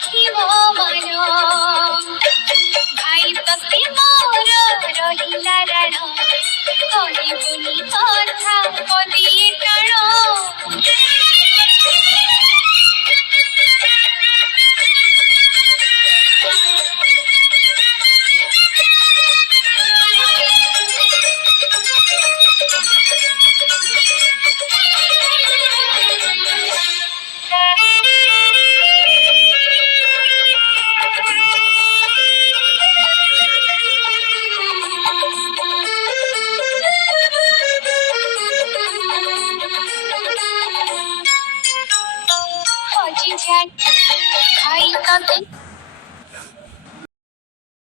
রাখিব মন ভাই প্রতি মোর রহিলা রাণ কহিবুনি কথা পদিয়ে টাণ হজি যায় ভাই তবে